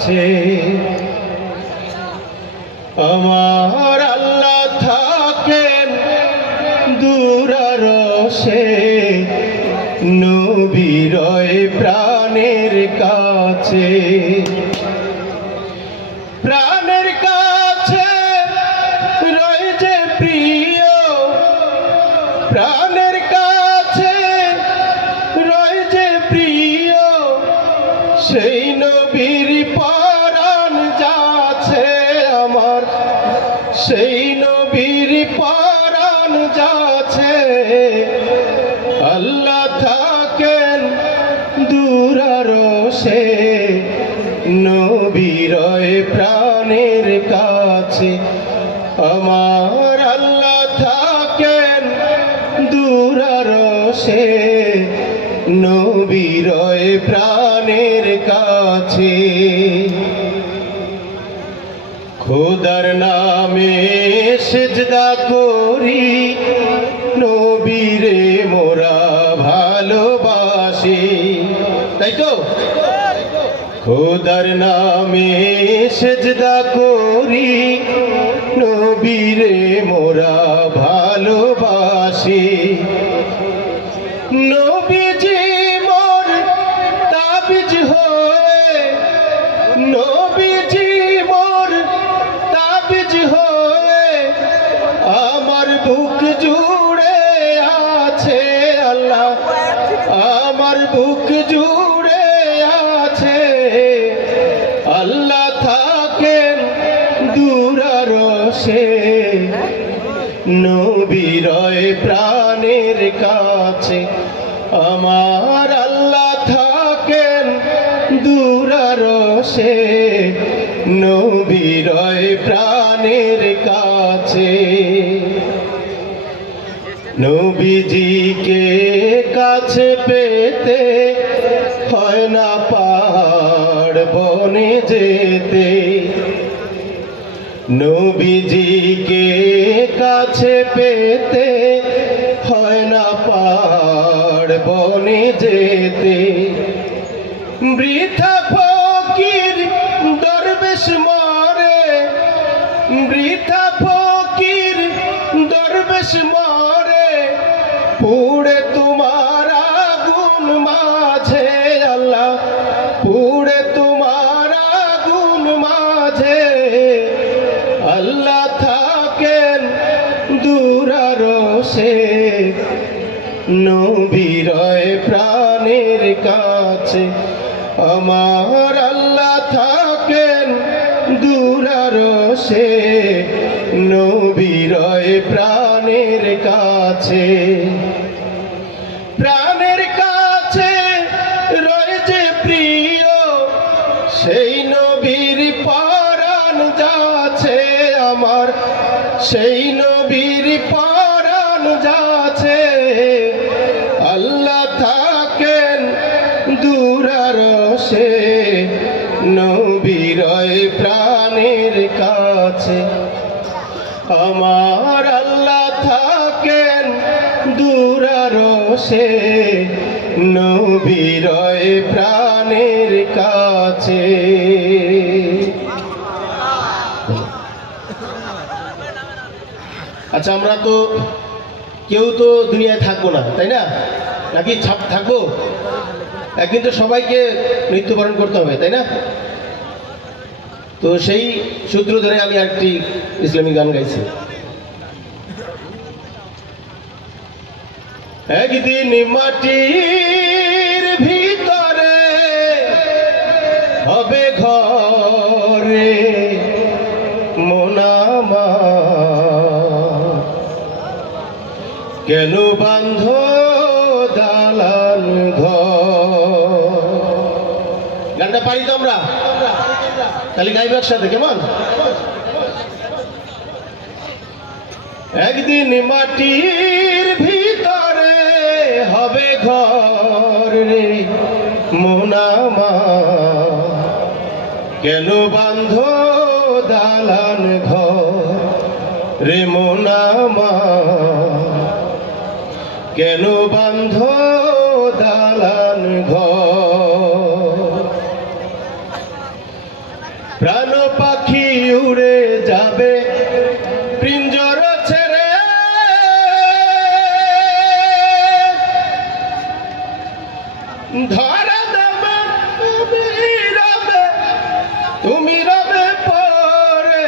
কাছে আমার আল্লাহ থাকেন দূরারসে নবীর প্রাণের কাছে প্রাণের কাছে রয় যে প্রিয় প্রাণের কাছে রয় যে প্রিয় সেই নবীর পরাণ যাচ্ছে আমার সেই নবীর পরাণ যাচ্ছে আল্লাহ থাকেন দূরারসে নবীর প্রাণের কাছে আমার আল্লাহ থাকেন দূরারসে নবীর প্রাণের কাছে খোদার নামে সিজদা করি নবীরে মোরা ভালোবাসি তাই তো খোদার নামে সিজদা করি নবীরে মোরা ভালোবাসি নবীজি মোর তাবিজ হয়ে নবীজি মোর তাবিজ হয়ে আমার বুক জুড়ে আছে আল্লাহ আমার বুক জুড়ে আছে আল্লাহ থাকেন দূরারসে নবীর প্রাণের কাছে আমার আল্লাহ থাকেন দূরারসে নবীর প্রাণের কাছে নবীজিকে কাছে পেতে হয় না পাহাড় বনে যেতে নবীজিকে কাছে পেতে হয় না পাহাড় বনে যেতে বৃথা ফকির দরবেশ মরে বৃথা ফকির দরবেশ মরে পুড়ে তোমার আগুন মাঝে আল্লাহ পুড়ে তোমার আগুন মাঝে আল্লাহ থাকেন দূরারসে নবীর প্রাণের কাছে আমার আল্লাহ থাকেন দূরারসে নবীর প্রাণের কাছে প্রাণের কাছে রয় যে প্রিয় সেই নবীর পরাণ যাচ্ছে আমার সেই নবীর পরাণ যাচ্ছে আল্লাহ থাকেন দূরারসে নবীর প্রাণের কাছে আমার আল্লাহ থাকেন দূরারসে নবীর প্রাণের কাছে আচ্ছা আমরা তো কেউ তো দুনিয়ায় থাকবো না তাই না নাকি থাকবো একদিন তো সবাইকে মৃত্যুবরণ করতে হবে তাই না তো সেই সূত্র ধরে আমি আরেকটি ইসলামিক গান গাইছি একদিন মাটির ভিতরে হবে ঘরে মোনামা কেন বান্ধ দালান ঘর গানটা পারি তো আমরা তাহলে গাইব একসাথে কেমন একদিন মাটির ভিতরে হবে ঘর রে মোনামা কেন বান্ধ দালান ঘর রে মোনামা কেন বান্ধ দালান ঘর প্রাণ পাখি উড়ে যাবে পিঞ্জর ছেড়ে, ধরা দেবে তুমি রবে পরে,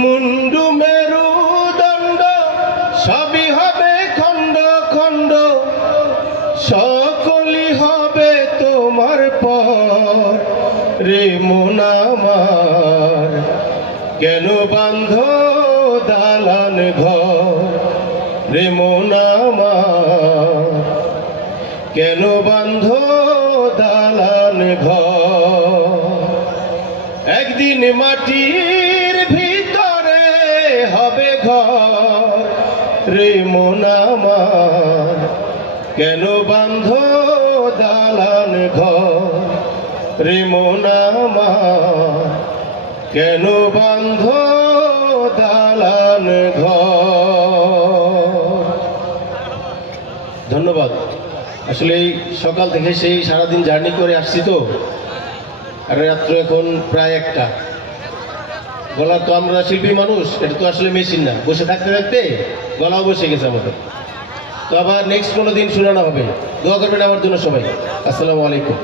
মুন্ডু মেরুদণ্ড সবই হবে খণ্ড খণ্ড, সকলই হবে তোমার পর রে মন আমার। কেন বান্ধ দালান ঘর রে মন আমার, কেন বান্ধ দালান ঘর। একদিন মাটির ভিতরে হবে ঘর রে মন আমার, কেন বান্ধ দালান ঘর রে মন আমার, কেন বান্ধ দালান ঘর। ধন্যবাদ। আসলে এই সকাল থেকে সেই সারাদিন জার্নি করে আসছি তো, আর রাত্র এখন প্রায় 1টা। গলা তো আমরা শিল্পী মানুষ, এটা তো আসলে মেশিন না, বসে থাকতে থাকতে গলাও বসে গেছে আমাদের। তো আবার নেক্সট কোনো দিন শোনানো হবে। দোয়া করবেন আমার জন্য সবাই। আসসালামু আলাইকুম।